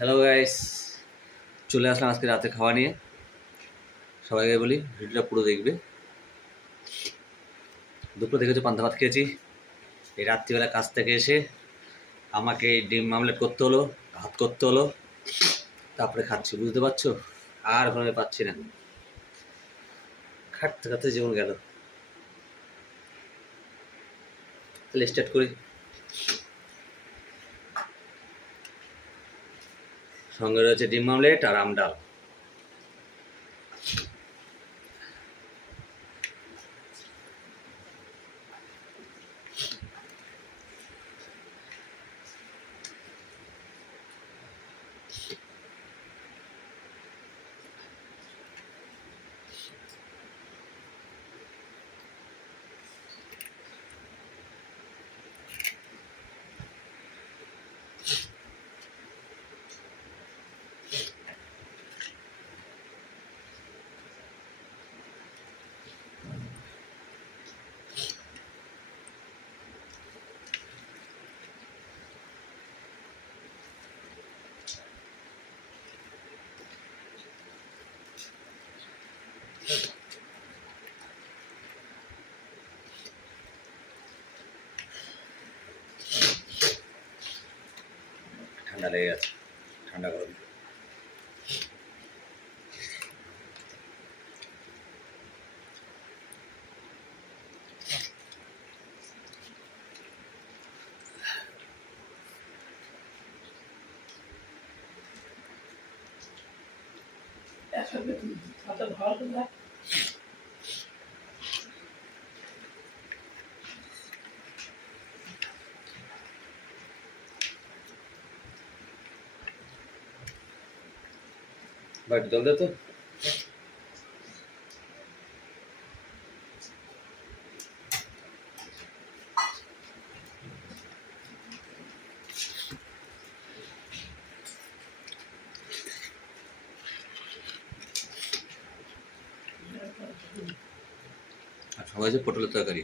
Hello guys চলে আসলাম আজকে রাতে খাওয়া নিয়ে। সবাইকে বলি, ভিডিওটা পুরো দেখবে। দুপুরে দেখেছ পান্তা ভাত খেয়েছি। এই রাত্রিবেলা কাজ থেকে এসে আমাকে ডিম মামলেট করতে হলো, ভাত করতে হলো। তারপরে খাচ্ছি, বুঝতে পারছ? আর ঘরে পাচ্ছি না। খাটতে খাটতে জীবন গেল। তাহলে স্টার্ট করি। সঙ্গে রয়েছে ডিম মামলেট আর আম ঠান্ডা লেগে গেছে ঠান্ডা গরম একসাথে হাতে ভালো করে বাট জল দে তো। সবাই হচ্ছে পটলের তরকারি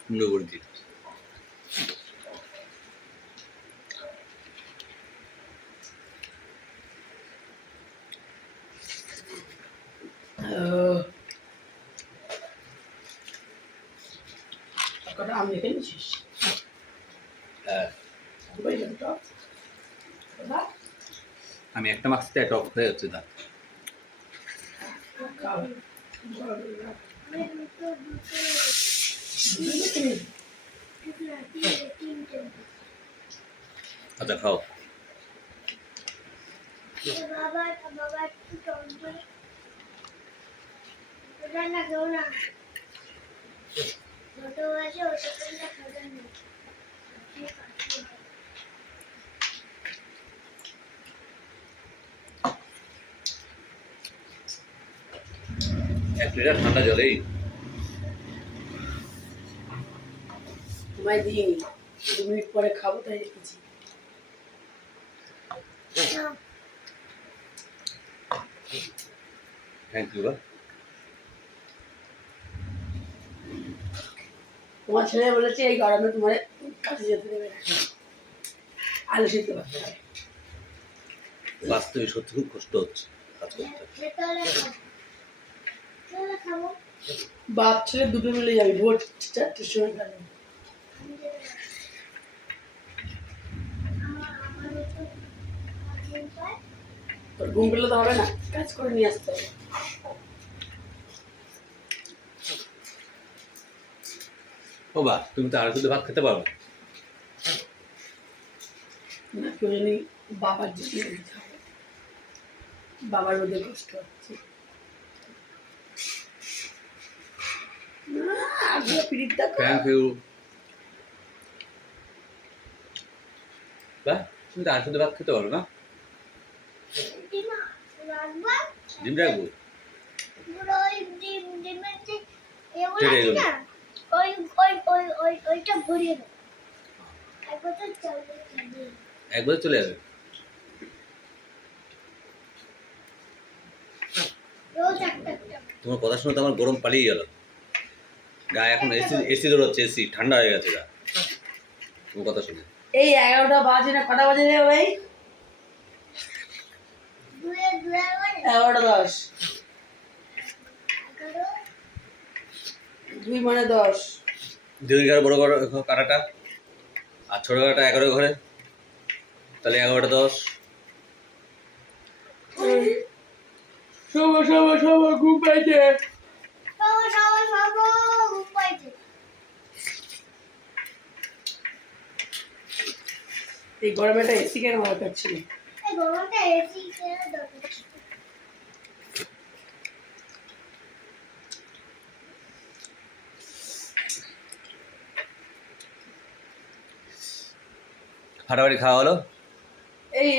কুমড়ো বড়ি দিয়ে কটা আম রেখে নিছিস হ্যাঁ। আমি একটা মাছতে টক হয়ে যাচ্ছে দাঁত আচ্ছা খাও। বাবা বাবা একটু টক ওটা না কেউ না ছোট আছে ওটা কিন্তু খাবে না এক লিটার ঠান্ডা জলেই তোমায় দিইনি দু মিনিট পরে খাব তাই রেখেছি। থ্যাংক ইউ তোমার ছেলে বলেছে এই গরমে তোমার কাছে যেতে দেবে না। আলু সিদ্ধ করতে হবে বাস্তবে সত্যি খুব কষ্ট হচ্ছে কাজ বাপ ছেলে দুটো মিলে যাবে ভোর চারটের সময় গেলে তোর ঘুম পেলে তো হবে না কাজ করে নিয়ে আসতে হবে। ও বা তুমি তো আর শুধু ভাত খেতে পারো। না কেউ জানি বাবার জন্য বাবার মধ্যে কষ্ট হচ্ছে। থ্যাংক ইউ বা তুমি তো আর শুধু ভাত খেতে পারো না? ডিমা রাখবা? ডিম ডিমের যে ওই ওই ওই ওই ওইটা ভরিয়ে দাও একবার তো চালু চালিয়ে একবারে চলে যাবে। তোমার কথা শুনে তো আমার গরম পালিয়ে গেল। গায়ে এখন এসি এসি দৌড়াচ্ছে এসি। ঠান্ডা হয়ে গেছে গা। তোমার কথা শুনে। এই এগারোটা বাজে না কটা বাজে রে ভাই? এগারোটা দশ এগারো দুই মানে দশ। দুই ঘরে বড় বড় কাটাটা আর ছোটো কাটা এগারো ঘরে। তাহলে এগারোটা দশ। সবাই সবাই সবাই ঘুম পাইছে। এই গরমে একটা এসি কেন মারা করছিল এই গরমটা এসি কেন দরকার ফাটাফাটি খাওয়া হলো? এই